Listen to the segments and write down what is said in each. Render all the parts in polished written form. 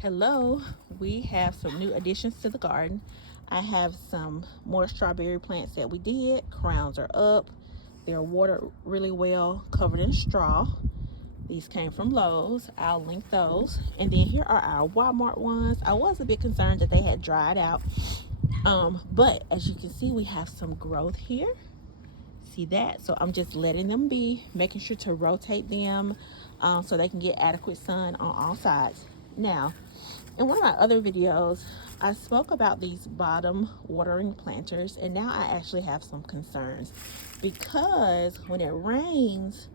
Hello, we have some new additions to the garden. I have some more strawberry plants that we did. Crowns are up. They're watered really well, covered in straw. These came from Lowe's. I'll link those. And then here are our Walmart ones. I was a bit concerned that they had dried out. But as you can see, we have some growth here. See that? So I'm just letting them be, making sure to rotate them so they can get adequate sun on all sides. Now, in one of my other videos, I spoke about these bottom watering planters, and now I actually have some concerns because when it rains,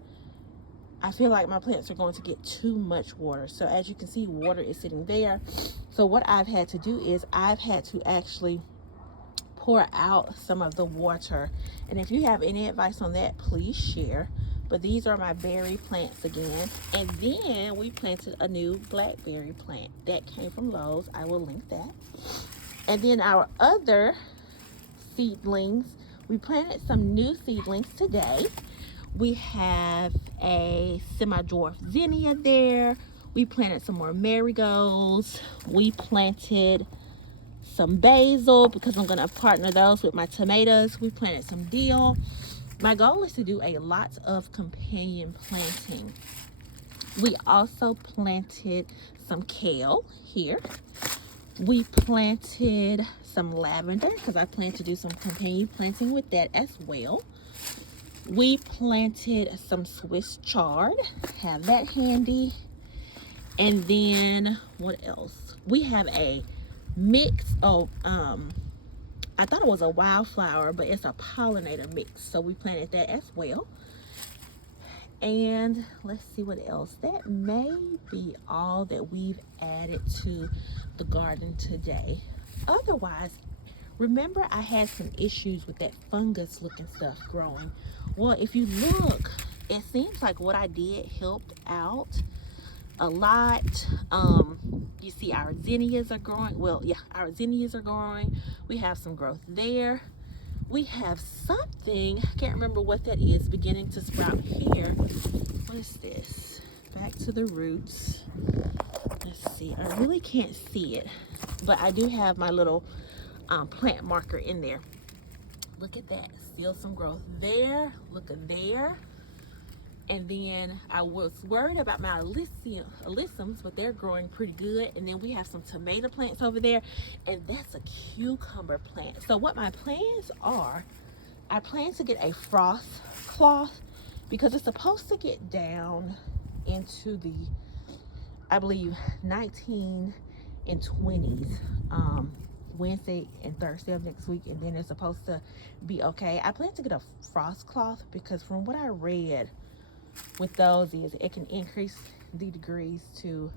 I feel like my plants are going to get too much water. So as you can see, water is sitting there. So what I've had to do is I've had to actually pour out some of the water. And if you have any advice on that, please share. But these are my berry plants again. And then we planted a new blackberry plant that came from Lowe's. I will link that. And then our other seedlings, we planted some new seedlings today. We have a semi-dwarf zinnia there. We planted some more marigolds. We planted some basil because I'm going to partner those with my tomatoes. We planted some dill. My goal is to do a lot of companion planting. We also planted some kale here. We planted some lavender because I plan to do some companion planting with that as well. We planted some Swiss chard, have that handy. And then what else? We have a mix of I thought it was a wildflower, but it's a pollinator mix, so we planted that as well. And let's see what else. That may be all that we've added to the garden today. Otherwise, remember I had some issues with that fungus looking stuff growing. Well, if you look, it seems like what I did helped out a lot. You see our zinnias are growing. Well, yeah, our zinnias are growing. We have some growth there. We have something, I can't remember what that is, beginning to sprout here. What is this? Back to the roots. Let's see. I really can't see it, but I do have my little plant marker in there. Look at that. Still some growth there. Look at there. And then I was worried about my alyssums, but they're growing pretty good. And then we have some tomato plants over there, and that's a cucumber plant. So what my plans are, I plan to get a frost cloth because it's supposed to get down into the, I believe, 19 and 20s Wednesday and Thursday of next week, and then it's supposed to be okay. I plan to get a frost cloth because from what I read with those is it can increase the degrees to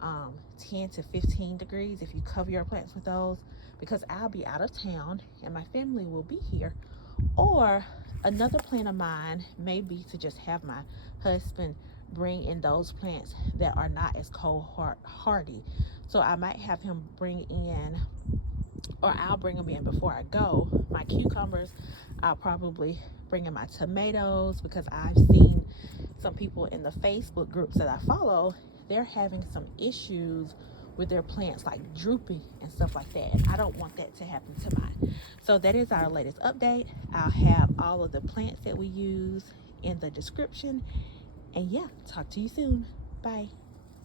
10 to 15 degrees if you cover your plants with those, because I'll be out of town and my family will be here. Or another plan of mine may be to just have my husband bring in those plants that are not as cold hardy. So I might have him bring in, or I'll bring them in before I go, my cucumbers. I'll probably bring in my tomatoes because I've seen some people in the Facebook groups that I follow, they're having some issues with their plants, like drooping and stuff like that. And I don't want that to happen to mine. So that is our latest update. I'll have all of the plants that we use in the description. And yeah, talk to you soon. Bye.